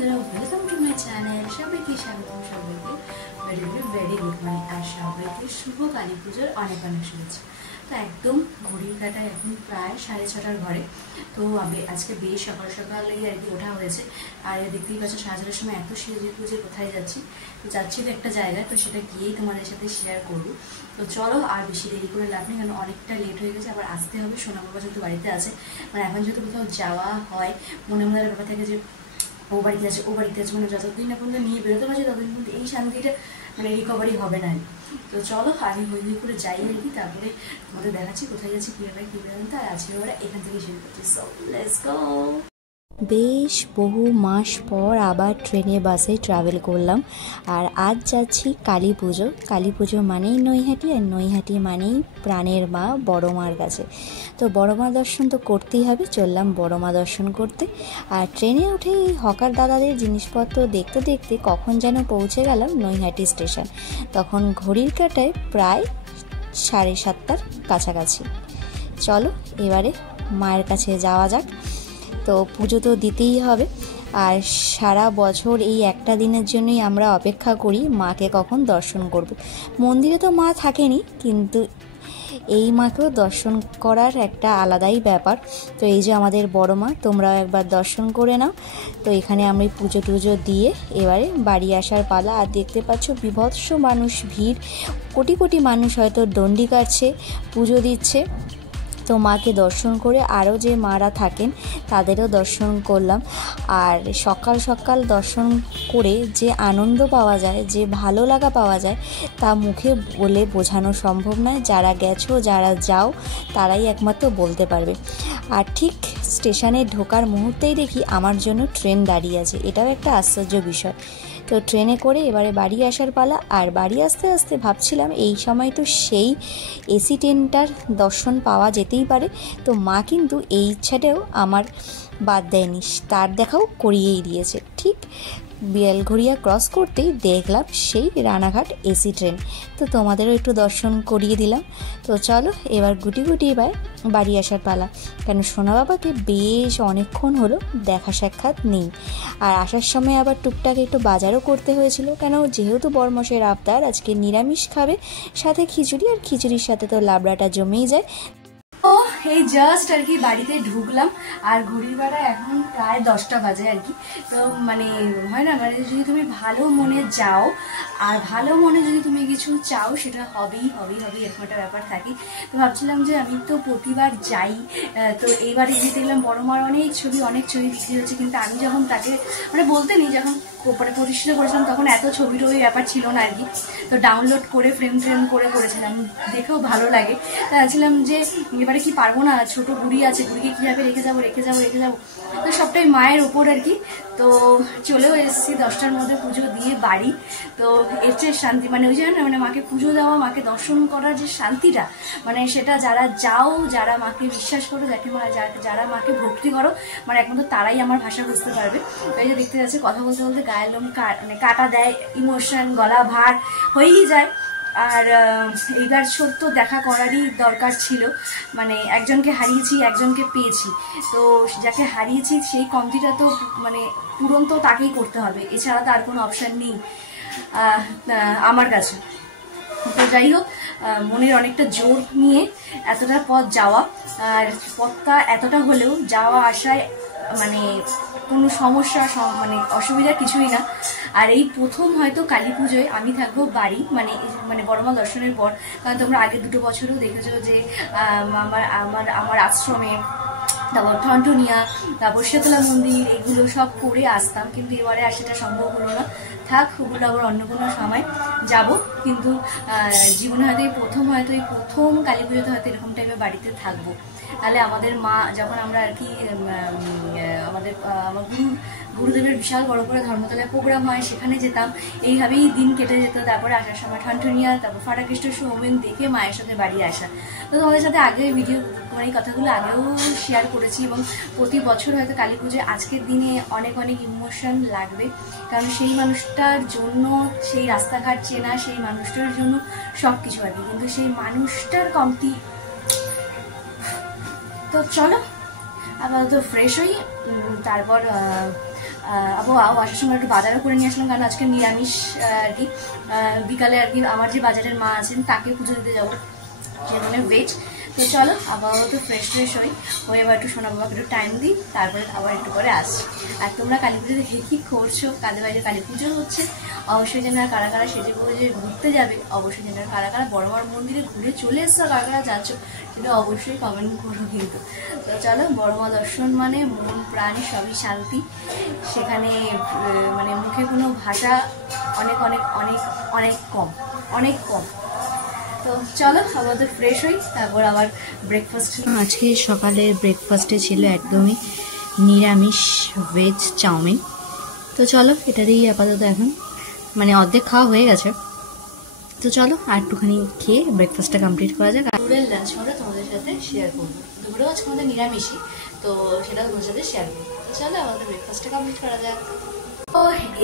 বন্ধুরা, welcome to my channel. সবাইকে স্বাগতম, সবাইকে ভেরি গুড মর্নিং আর সবাইকে শুভ কালী পুজোর অনেক অনেক শুভেচ্ছা। তো একদম ঘড়ির কাটায় এখন প্রায় 6:30 ঘরে। তো আমি আজকে বেশ সকাল সকালেই আর কি ওঠা হয়েছে। আর দেখতেই পাচ্ছ 7:30 সময় এত সেজে পুজো কোথায় যাচ্ছি তো একটা জায়গায়, তো সেটা গিয়েই তোমাদের সাথে শেয়ার করবো। তো চলো, আর বেশি দেরি করে লাভ নেই, কারণ অনেকটা লেট হয়ে গেছে, আবার আসতে হবে। সোনা বাবা যেহেতু বাড়িতে আছে, মানে এখন যেহেতু কোথাও যাওয়া হয় মনে মনে ব্যাপার থাকে যে ও বাড়িতে আছে মানে যতদিন না পর্যন্ত নিয়ে বেরোতে পারছি ততদিন কিন্তু এই শান্তিটা মানে রিকভারি হবে না। তো চলো আমি হই করে যাই আর কি, তারপরে তোমাদের দেখাচ্ছি কোথায় যাচ্ছি, কীভাবে কী বেরোতে। আর আজকে ওরা এখান থেকে শুরু করছি। So let's go. বেশ বহু মাস পর আবার ট্রেনে বাসে ট্রাভেল করলাম। আর আজ যাচ্ছি কালী পুজো। কালী পুজো মানেই নৈহাটি, আর নৈহাটি মানেই প্রাণের মা বড় মার কাছে। তো বড় মা দর্শন তো করতেই হবে, চললাম বড় মা দর্শন করতে। আর ট্রেনে উঠে হকার দাদাদের জিনিসপত্র দেখতে দেখতে কখন যেন পৌঁছে গেলাম নৈহাটি স্টেশন। তখন ঘড়ির কাঁটায় প্রায় 7:30 কাছাকাছি। চলো এবারে মায়ের কাছে যাওয়া যাক। তো পুজো তো দিতেই হবে, আর সারা বছর এই একটা দিনের জন্যই আমরা অপেক্ষা করি মাকে কখন দর্শন করব। মন্দিরে তো মা থাকেনি, কিন্তু এই মাকেও দর্শন করার একটা আলাদাই ব্যাপার। তো এই যে আমাদের বড় মা, তোমরাও একবার দর্শন করে নাও। তো এখানে আমি পুজো টুজো দিয়ে এবারে বাড়ি আসার পালা। আর দেখতে পাচ্ছ বিভৎস মানুষ, ভিড়, কোটি কোটি মানুষ হয়তো ডন্ডি কাটছে, পুজো দিচ্ছে। তো মাকে দর্শন করে আরও যে মারা থাকেন তাদেরও দর্শন করলাম। আর সকাল সকাল দর্শন করে যে আনন্দ পাওয়া যায়, যে ভালো লাগা পাওয়া যায়, তা মুখে বলে বোঝানো সম্ভব নয়। যারা গেছো, যারা যাও, তারাই একমাত্র বলতে পারবে। আর ঠিক স্টেশনে ঢোকার মুহূর্তেই দেখি আমার জন্য ট্রেন দাঁড়িয়ে আছে। এটাও একটা আশ্চর্য বিষয়। তো ট্রেনে করে এবারে বাড়ি আসার পালা। আর বাড়ি আসতে আসতে ভাবছিলাম এই সময় তো সেই এসি ট্রেনটার দর্শন পাওয়া যেতেই পারে। তো মা কিন্তু এই ইচ্ছাটাও আমার বাদ দেয়নি, তার দেখাও করিয়েই দিয়েছে। ঠিক বেলঘরিয়া ক্রস করতেই দেখলাম সেই রানাঘাট এসি ট্রেন। তো তোমাদেরও একটু দর্শন করিয়ে দিলাম। তো চলো এবার গুটি গুটি এবার বাড়ি আসার পালা, কেন সোনা বাবাকে বেশ অনেকক্ষণ হলো দেখা সাক্ষাৎ নেই। আর আসার সময় আবার টুকটাক একটু বাজারও করতে হয়েছিল, কেন যেহেতু বড়মশাইয়ের আবদার আজকে নিরামিষ খাবে, সাথে খিচুড়ি, আর খিচুড়ির সাথে তো লাবড়াটা জমেই যায়। ও এই জাস্ট আর কি বাড়িতে ঢুকলাম, আর ঘড়ির কাঁটা এখন প্রায় 10টা বাজে আর কি। তো মানে হয় না, মানে যদি তুমি ভালো মনে যাও আর ভালো মনে যদি তুমি কিছু চাও, সেটা হবেই এরকম একটা ব্যাপার থাকে। তো ভাবছিলাম যে আমি তো প্রতিবার যাই, তো এইবারে গিয়ে দেখলাম বড় মার অনেক ছবি বিক্রি হচ্ছে, কিন্তু আমি যখন তাকে মানে বলতে নেই, যখন মানে প্রতিষ্ঠিত করেছিলাম তখন এত ছবির ওই ব্যাপার ছিল না আর কি। তো ডাউনলোড করে ফ্রেম করে করেছিলাম, দেখেও ভালো লাগে। তা ভাবছিলাম যে এবারে কি পারবো না, ছোট বুড়ি আছে, বুড়িকে কীভাবে রেখে যাবো। তো সবটাই মায়ের ওপর আর কি। তো চলেও এসেছি 10টার মধ্যে পুজো দিয়ে বাড়ি। তো এর চেয়ে শান্তি মানে ওই যে না, মানে মাকে পুজো দেওয়া, মাকে দর্শন করার যে শান্তিটা, মানে সেটা যারা যাও, যারা মাকে বিশ্বাস করো, যারা মাকে ভক্তি করো, মানে একমাত্র তারাই আমার ভাষা বুঝতে পারবে। এই যে দেখতে যাচ্ছে কথা বলতে বলতে গায়ের লোম মানে কাটা দেয়, ইমোশন, গলা ভার হয়েই যায়। আর এইবার সত্য দেখা করারই দরকার ছিল, মানে একজনকে হারিয়েছি, একজনকে পেয়েছি। তো যাকে হারিয়েছি সেই কমতিটা তো মানে পূরণ তো তাকেই করতে হবে, এছাড়া তার কোনো অপশান নেই আমার কাছে। তো যাই হোক, মনের অনেকটা জোর নিয়ে এতটা পথ যাওয়া, আর পথটা এতটা হলেও যাওয়া আসায় মানে কোনো সমস্যা মানে অসুবিধা কিছুই না। আর এই প্রথম হয়তো কালী পুজোয় আমি থাকবো বাড়ি, মানে বড় মা দর্শনের পর। কারণ তোমরা আগের 2 বছরও দেখেছো যে আমার আশ্রমে, তারপর ঠনঠনিয়া, তারপর শেতলা মন্দির, এগুলো সব করে আসতাম, কিন্তু এবারে আর সেটা সম্ভব হলো না। থাক, ওগুলো আবার অন্য কোনো সময় যাব। কিন্তু জীবনে হয়তো এই প্রথম কালী পুজোতে হয়তো এরকম টাইপের বাড়িতে থাকবো। তাহলে আমাদের মা যখন আমরা আর কি আমার গুরুদেবের বিশাল বড় করে ধর্মতলায় প্রোগ্রাম হয়, সেখানে যেতাম, এইভাবেই দিন কেটে যেত। তারপরে আসার সময় ঠনঠনিয়া, তারপর ফাটাকৃষ্ণ সৌমেন দেখে মায়ের সাথে বাড়ি আসা। তো তোমাদের সাথে আগে ভিডিও মানে এই কথাগুলো আগেও শেয়ার করেছি, এবং প্রতি বছর হয়তো কালী পুজোয় আজকের দিনে অনেক ইমোশন লাগবে, কারণ সেই মানুষটার জন্য, সেই রাস্তাঘাট চেনা সেই মানুষটার জন্য সব কিছু আর কি, কিন্তু সেই মানুষটার কমতি। তো চলো আপাতত ফ্রেশ হই, তারপর আসার সময় একটু বাজারও করে নিয়ে আসলাম, কারণ আজকে নিরামিষ আর কি। বিকালে আর কি আমার যে বাজারের মা আছেন তাকে পুজো দিতে যাবো, সেখানে ভেজ। তো চলো আপাতত ফ্রেশ হয়ে এবার একটু সোনা বাবাকে একটু টাইম দিই, তারপরে আবার একটু করে আসছি। আর তোমরা কালী পুজো দেখে কী করছো? কাদের বাইরে কালী পুজো হচ্ছে, অবশ্যই যেন কারা কারা সেজে যে ঘুরতে যাবে, অবশ্যই যেন কারা কারা বড় বড় মন্দিরে ঘুরে চলে এসছো, কারা কারা যাচ্ছ সেটা অবশ্যই কমেন্ট করো কিন্তু। তো চলো, বড় মা দর্শন মানে মন প্রাণ সবই শান্তি, সেখানে মানে মুখে কোনো ভাষা অনেক অনেক অনেক অনেক কম, অনেক কম। তো চলো আমাদের ফ্রেশ হই, তারপর আবার ব্রেকফাস্ট। আজকে সকালের ব্রেকফাস্টে ছিল একদমই নিরামিষ ভেজ চাউমিন। তো চলো এটারই আপাতত এখন মানে অর্ধেক খাওয়া হয়ে গেছে। তো চলো আর একটুখানি খেয়ে ব্রেকফাস্টটা কমপ্লিট করা যাক। দুপুরের লাঞ্চ আমরা তোমাদের সাথে শেয়ার করবো। দুপুরেও আজকে আমাদের নিরামিষই, তো সেটা তোমাদের সাথে শেয়ার করবো। তো চলো আমাদের ব্রেকফাস্টটা কমপ্লিট করা যাক। তো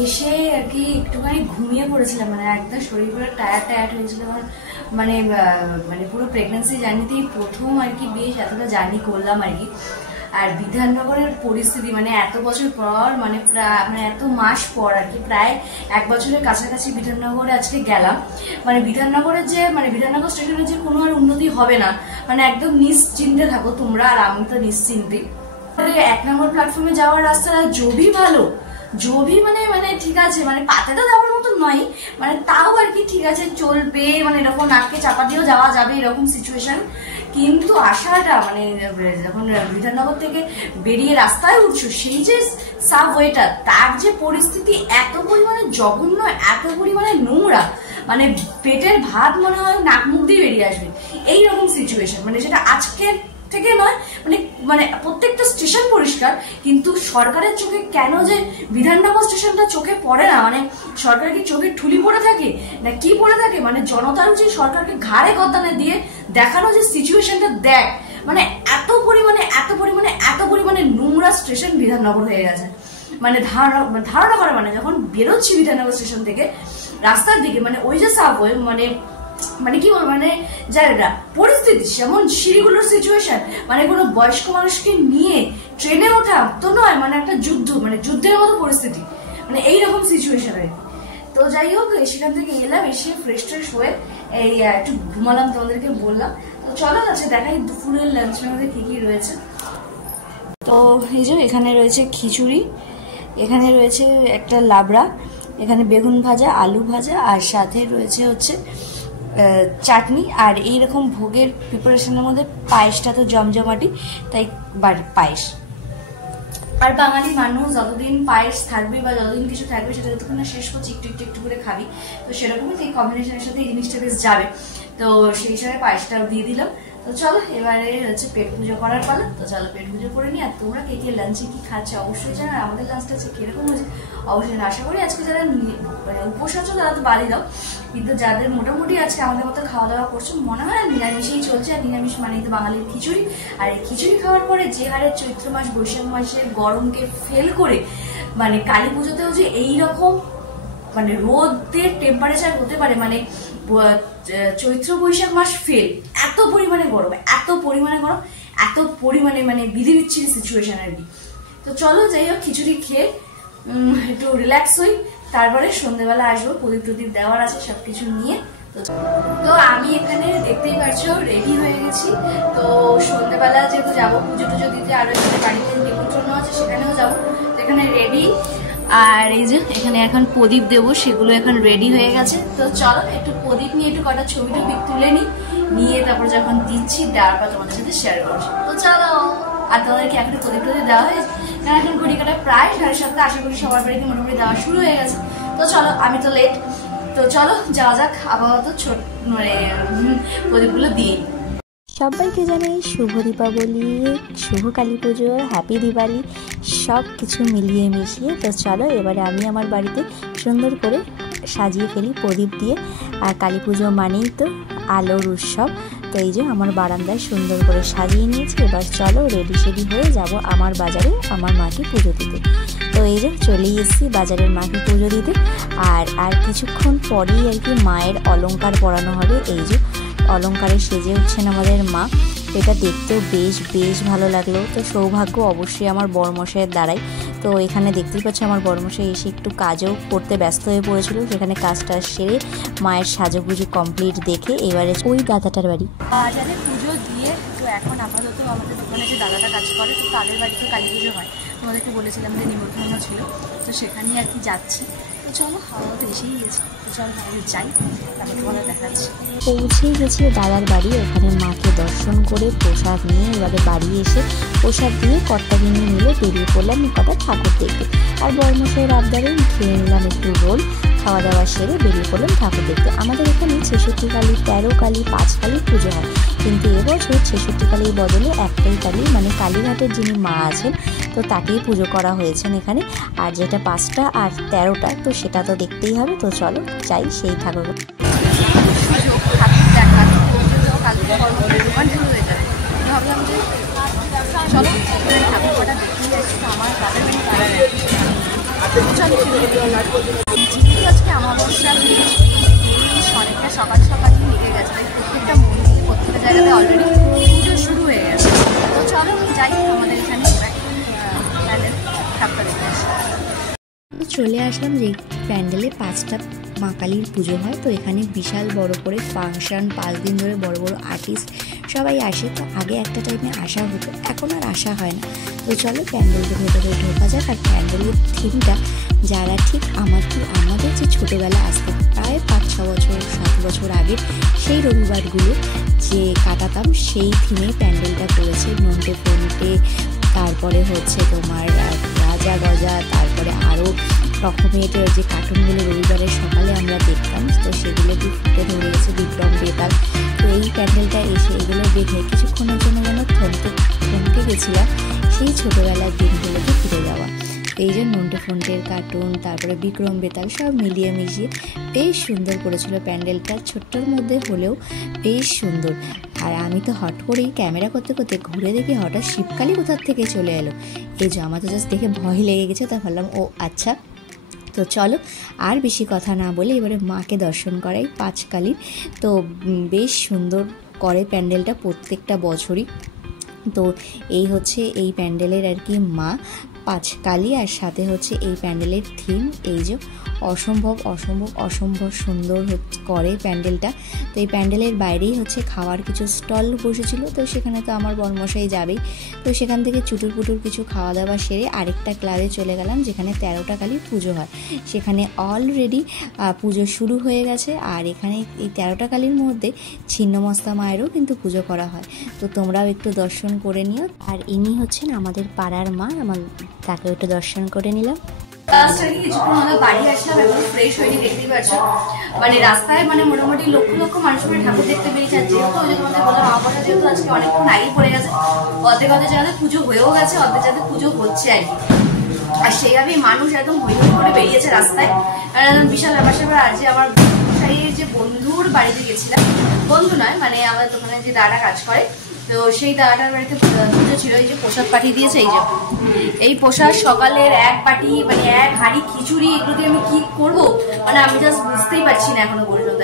এসে আর কি একটুখানি ঘুমিয়ে পড়েছিলাম, মানে একদম শরীর পুরো টায়ার্ড হয়েছিল। মানে মানে পুরো প্রেগনেন্সি জার্নিতেই প্রথম আর কি বেশ এতটা জার্নি করলাম আর কি। আর বিধাননগরের পরিস্থিতি মানে এত বছর পর মানে এত মাস পর আর কি, প্রায় 1 বছরের কাছাকাছি বিধাননগরে আজকে গেলাম। মানে বিধাননগরের যে মানে বিধাননগর স্টেশনের যে কোনো আর উন্নতি হবে না, মানে একদম নিশ্চিন্তে থাকো তোমরা, আর আমি তো নিশ্চিন্তে। 1 নম্বর প্ল্যাটফর্মে যাওয়ার রাস্তাটা জবি ভালো, জবি মানে মানে ঠিক আছে, মানে পাতাটা যাওয়ার মতো নয়, মানে তাও আর কি ঠিক আছে, চলবে, মানে এরকম নাককে চাপা দিয়েও যাওয়া যাবে এরকম সিচুয়েশন। কিন্তু আসাটা মানে যখন বিধাননগর থেকে বেরিয়ে রাস্তায় উঠছো, সেই যে সাবওয়েটা, তার যে পরিস্থিতি এত পরিমাণে জঘন্য, এত পরিমাণে নোংরা, মানে পেটের ভাত মনে হয় নাক মুখ দিয়ে বেরিয়ে আসবে এইরকম সিচুয়েশন। মানে যেটা আজকের থেকে নয়, মানে মানে প্রত্যেকটা স্টেশন পরিষ্কার, কিন্তু সরকারের চোখে কেন যে বিধাননগর স্টেশনটা চোখে পড়ে না, মানে সরকার কি চোখে ঠুলি পড়ে থাকে না কি পড়ে থাকে? মানে জনতার উচিত সরকারকে ঘাড়ে গদানে দিয়ে দেখানো যে সিচুয়েশনটা দেখ, মানে এত পরিমাণে নোংরা স্টেশন বিধাননগর হয়ে গেছে। মানে ধারণা করে, মানে যখন বেরোচ্ছি বিধাননগর স্টেশন থেকে রাস্তার দিকে, মানে ওই যে সাবওয়ে মানে মানে কি বলবো, মানে যারা পরিস্থিতি যেমন সিঁড়িগুলোর সিচুয়েশন, মানে কোনো বয়স্ক মানুষকে নিয়ে ট্রেনে ওঠা তো নয়, মানে একটা যুদ্ধ, মানে যুদ্ধের মতো পরিস্থিতি, মানে এইরকম সিচুয়েশন আর কি। তো যাই হোক, সেখান থেকে এলাম, এসে ফ্রেশ হয়ে এই একটু ঘুমালাম, তোমাদেরকে বললাম। তো চলো আছে দেখাই দুপুরের লাঞ্চের মধ্যে কি কি রয়েছে। তো এই যে এখানে রয়েছে খিচুড়ি, এখানে রয়েছে একটা লাবড়া, এখানে বেগুন ভাজা, আলু ভাজা, আর সাথে রয়েছে হচ্ছে চাটনি। আর এইরকম ভোগের প্রিপারেশনের মধ্যে পায়েসটা তো জমজমাটি, তাই পায়েস। আর বাঙালি মানুষ যতদিন পায়েস থাকবে বা যতদিন কিছু থাকবে, সেটা যতক্ষণ না শেষ করছি একটু করে খাবি, তো সেরকমই এই কম্বিনেশনের সাথে এই জিনিসটা বেশ যাবে। তো সেই হিসাবে পায়েসটাও দিয়ে দিলাম। তো চলো এবারে হচ্ছে পেট পুজো করার পালা। তো চলো পেট পুজো করে নি। আর তোমরা কে কে লাঞ্চে কি খাচ্ছে অবশ্যই জানো, আমাদের লাঞ্চটা আছে কিরকম হয়েছে অবশ্যই। আশা করি আজকে যারা উপোস আছো তারা তো বাড়ি দাও, কিন্তু যাদের মোটামুটি আজকে আমাদের মতো খাওয়া দাওয়া করছো, মনে হয় নিরামিষেই চলছে। আর নিরামিষ মানেই তো বাঙালির খিচুড়ি। আর এই খিচুড়ি খাওয়ার পরে যে হারে চৈত্র মাস বৈশাখ মাসে গরমকে ফেল করে, মানে কালী পুজোতেও যে এইরকম মানে রোদের টেম্পারেচার হতে পারে, মানে চৈত্র বৈশাখ মাস ফেল, এত পরিমাণে গরম, এত পরিমাণে মানে বিধি বিচ্ছিরি সিচুয়েশন আর কি। তো চলো যাই হোক, খিচুড়ি খেয়ে একটু রিল্যাক্স হই, তারপরে সন্ধ্যেবেলা আসবো, প্রদীপ দেওয়ার আছে সবকিছু নিয়ে। তো আমি এখানে দেখতেই পাচ্ছো রেডি হয়ে গেছি। তো সন্ধ্যেবেলা যেহেতু যাবো পুজো টুজো দিতে, আরো এখানে বাড়িতে নিমন্ত্রণ আছে সেখানেও যাবো, তো এখানে রেডি। আর এই যে এখানে এখন প্রদীপ দেবো, সেগুলো এখন রেডি হয়ে গেছে। তো চলো একটু প্রদীপ নিয়ে একটু কটা ছবি তুলে নিয়ে তারপর যখন দিচ্ছি দেওয়ার পর তোমাদের সাথে শেয়ার করছি। তো চলো, আর তোমাদেরকে এখন প্রদীপ দেওয়া হয়েছে, কারণ এখন ঘড়ি কাটা প্রায় 7:30, আশা করি সবার বাড়িতে মোটামুটি দেওয়া শুরু হয়ে গেছে। তো চলো, আমি তো লেট, তো চলো যাওয়া যাক, আপাতত ছোট মানে প্রদীপগুলো দিয়ে। সবাইকে জানাই শুভ দীপাবলি, শুভ কালী পুজো, হ্যাপি দিওয়ালি, সব কিছু মিলিয়ে মিশিয়ে। তো চলো এবারে আমি আমার বাড়িতে সুন্দর করে সাজিয়ে ফেলি প্রদীপ দিয়ে। আর কালী পুজো মানেই তো আলোর উৎসব। তো এই যে আমার বারান্দায় সুন্দর করে সাজিয়ে নিয়েছি। এবার চলো রেডি হয়ে যাব আমার বাজারে আমার মাকে পুজো দিতে। তো এই যে চলেই এসেছি বাজারের মাকে পুজো দিতে। আর কিছুক্ষণ পরেই আর কি মায়ের অলংকার পরানো হবে। এই যে অলংকারে সেজে উঠছেন আমাদের মা। এটা দেখতেও বেশ বেশ ভালো লাগলো। তো সৌভাগ্য অবশ্যই আমার বরমশাইয়ের দ্বারাই। তো এখানে দেখতেই পাচ্ছি আমার বরমশাই এসে একটু কাজও করতে ব্যস্ত হয়ে পড়েছিল, সেখানে কাজটা সেরে মায়ের সাজুগুজু কমপ্লিট দেখে এবারে ওই দাদাটার বাড়ি বাজারে পুজো দিয়ে। তো এখন আপাতত আমাদের দোকানে যে দাদাটা কাজ করে, তো তাদের বাড়িতে কালী পুজো হয়, তোমাদেরকে বলেছিলাম যে নিমন্ত্রণ ছিল, তো সেখানেই আর কি যাচ্ছি। তো চলো, হাওয়া তো এসেই গেছে, তো চলো আমি যাই, তারপর তোমাদের দেখাচ্ছি। পৌঁছেই গেছি দাদার বাড়ি। ওখানে মাকে দর্শন করে প্রসাদ নিয়ে এবারে বাড়ি এসে প্রসাদ দিয়ে কর্তাগিনি মিলে বেরিয়ে পড়লাম কটা ঠাকুর দেখতে। আর বরমশাইয়ের আবদারে খেয়ে নিলাম একটু রোল। খাওয়া দাওয়া সেরে বেরিয়ে পড়লাম ঠাকুর দেখতে। আমাদের এখানে 66 কালী, 13 কালী, 5 কালীর পুজো হয়, কিন্তু এবছর 66 কালীর বদলে একটাই কালী, মানে কালীঘাটের যিনি মা আছেন তো তাকেই পুজো করা হয়েছেন এখানে। আর যেটা 5টা আর 13টা, তো সেটা তো দেখতেই হবে। তো চলো যাই সেই ঠাকুর। ভাবলাম যে চলো ঠাকুর কটা দেখেই যাচ্ছি। আমার দাদার বাড়ি পাড়ার যেহেতু আজকে আমাবস্যা অনেকটা সকাল সকালই লেগে গেছে, তাই প্রত্যেকটা মন্দিরে প্রত্যেকটা জায়গাতে অলরেডি পুজো শুরু হয়ে গেছে। তো চলো যাই আমাদের এখানে ঠাকুর দেখে আসি। চলে আসলাম যে প্যান্ডেলে 5টা মা কালীর পুজো হয়। তো এখানে বিশাল বড় করে ফাংশন, 5 দিন ধরে বড় বড় আর্টিস্ট সবাই আসে। তো আগে একটা টাইমে আসা হতো, এখন আর আসা হয় না। তো চলো প্যান্ডেলের ভেতরে ঢোকা যাক। আর প্যান্ডেলের থিমটা যারা ঠিক আমাদের যে ছোটোবেলা আসতে প্রায় 5-6 বছর 7 বছর আগে সেই রবিবারগুলো যে কাটাতাম, সেই থিমে প্যান্ডেলটা করেছে। নন্টে ফন্টে, তারপরে হচ্ছে তোমার রাজা গজা, তারপরে আরও রকমের যে কার্টুনগুলো রবিবারের সকালে আমরা দেখতাম, তো সেগুলো দিয়ে ফুটে ধরে গেছে বিক্রম বেতাল। তো এই প্যান্ডেলটা এসে এগুলো দেখে কিছুক্ষণের জন্য যেন থমকে গেছিলাম সেই ছোটোবেলার দিনগুলোকে ফিরে যাওয়া। এই যে নন্টে ফন্টের কার্টুন, তারপরে বিক্রম বেতাল সব মিলিয়ে মিশিয়ে বেশ সুন্দর করেছিল প্যান্ডেলটা, ছোট্টর মধ্যে হলেও বেশ সুন্দর। আর আমি তো হট করেই ক্যামেরা করতে করতে ঘুরে দেখি হঠাৎ শিবকালী কোথার থেকে চলে এলো। এই যে আমার তো জাস্ট দেখে ভয় লেগে গেছে, তা ভাবলাম ও আচ্ছা। তো চলো আর বেশি কথা না বলে এবারে মাকে দর্শন করাই 5 কালীর। তো বেশ সুন্দর করে প্যান্ডেলটা প্রত্যেকটা বছরই। তো এই হচ্ছে এই প্যান্ডেলের আর কি মা 5 কালী, আর সাথে হচ্ছে এই প্যান্ডেলের থিম এই যে অসম্ভব অসম্ভব অসম্ভব সুন্দর করে প্যান্ডেলটা। তো এই প্যান্ডেলের বাইরেই হচ্ছে খাওয়ার কিছু স্টল বসেছিল, তো সেখানে তো আমার বরমশাই যাবেই। তো সেখান থেকে চুটুর পুটুর কিছু খাওয়া দাওয়া সেরে আরেকটা ক্লাবে চলে গেলাম যেখানে 13টা কালীর পুজো হয়। সেখানে অলরেডি পুজো শুরু হয়ে গেছে। আর এখানে এই 13টা কালীর মধ্যে ছিন্নমস্তা মায়েরও কিন্তু পুজো করা হয়, তো তোমরাও একটু দর্শন করে নিও। আর ইনি হচ্ছেন আমাদের পাড়ার মা, আমার তাকেও একটু দর্শন করে নিলাম। কিছুক্ষণ হলো বাড়ি আসলাম, এখন ফ্রেশ হয়নি, দেখতেই পাচ্ছ মানে রাস্তায় মানে মোটামুটি লক্ষ লক্ষ মানুষ করে ঠাকুর দেখতে বেরিয়েছে। আর যেহেতু ওই যে তোমাদের বললাম আমাবস্যা যেহেতু আজকে অনেকক্ষণ আগেই পড়ে গেছে, অর্ধেক অর্ধেক জায়গাতে পুজো হয়েও গেছে, অর্ধেক জায়গাতে পুজো হচ্ছে আর কি। আর সেইভাবেই মানুষ একদম হই হই করে বেরিয়েছে রাস্তায়, বিশাল ব্যাপার স্যাপার। আর যে আমার যে বন্ধুর বাড়িতে গেছিলাম, বন্ধু নয় মানে আমাদের দোকানে যে দাদা কাজ করে, তো সেই দাদাটার বাড়িতে পুজো ছিল। এই যে প্রসাদ পাঠিয়ে দিয়েছে, এই যে এই প্রসাদ সকালের এক পাটি মানে এক হাঁড়ি খিচুড়ি, এগুলো দিয়ে আমি কি করবো মানে আমি জাস্ট বুঝতেই পারছি না এখনো পর্যন্ত।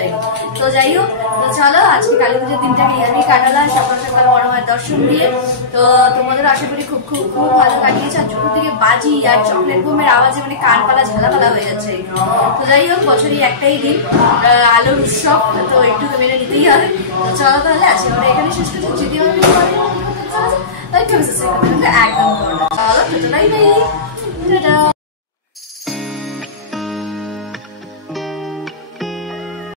তো যাই হোক, তো চলো আজকে কালী পুজোর দিনটাকে এখানেই কাটালাম, সকাল সকাল বড় মায়ের দর্শন দিয়ে। তো তোমাদের আশা করি খুব খুব খুব ভালো কাটিয়েছে। আর চতুর্দিকে বাজি আর চকলেট বোমের আওয়াজে মানে কান পালা ঝালাপালা হয়ে যাচ্ছে। তো যাই হোক, বছরই একটাই দিন, আলোর উৎসব, তো একটু তো মেনে নিতেই হবে। তো চলো তাহলে আজকে আমরা এখানে শেষ করছি। যদি আমি একদম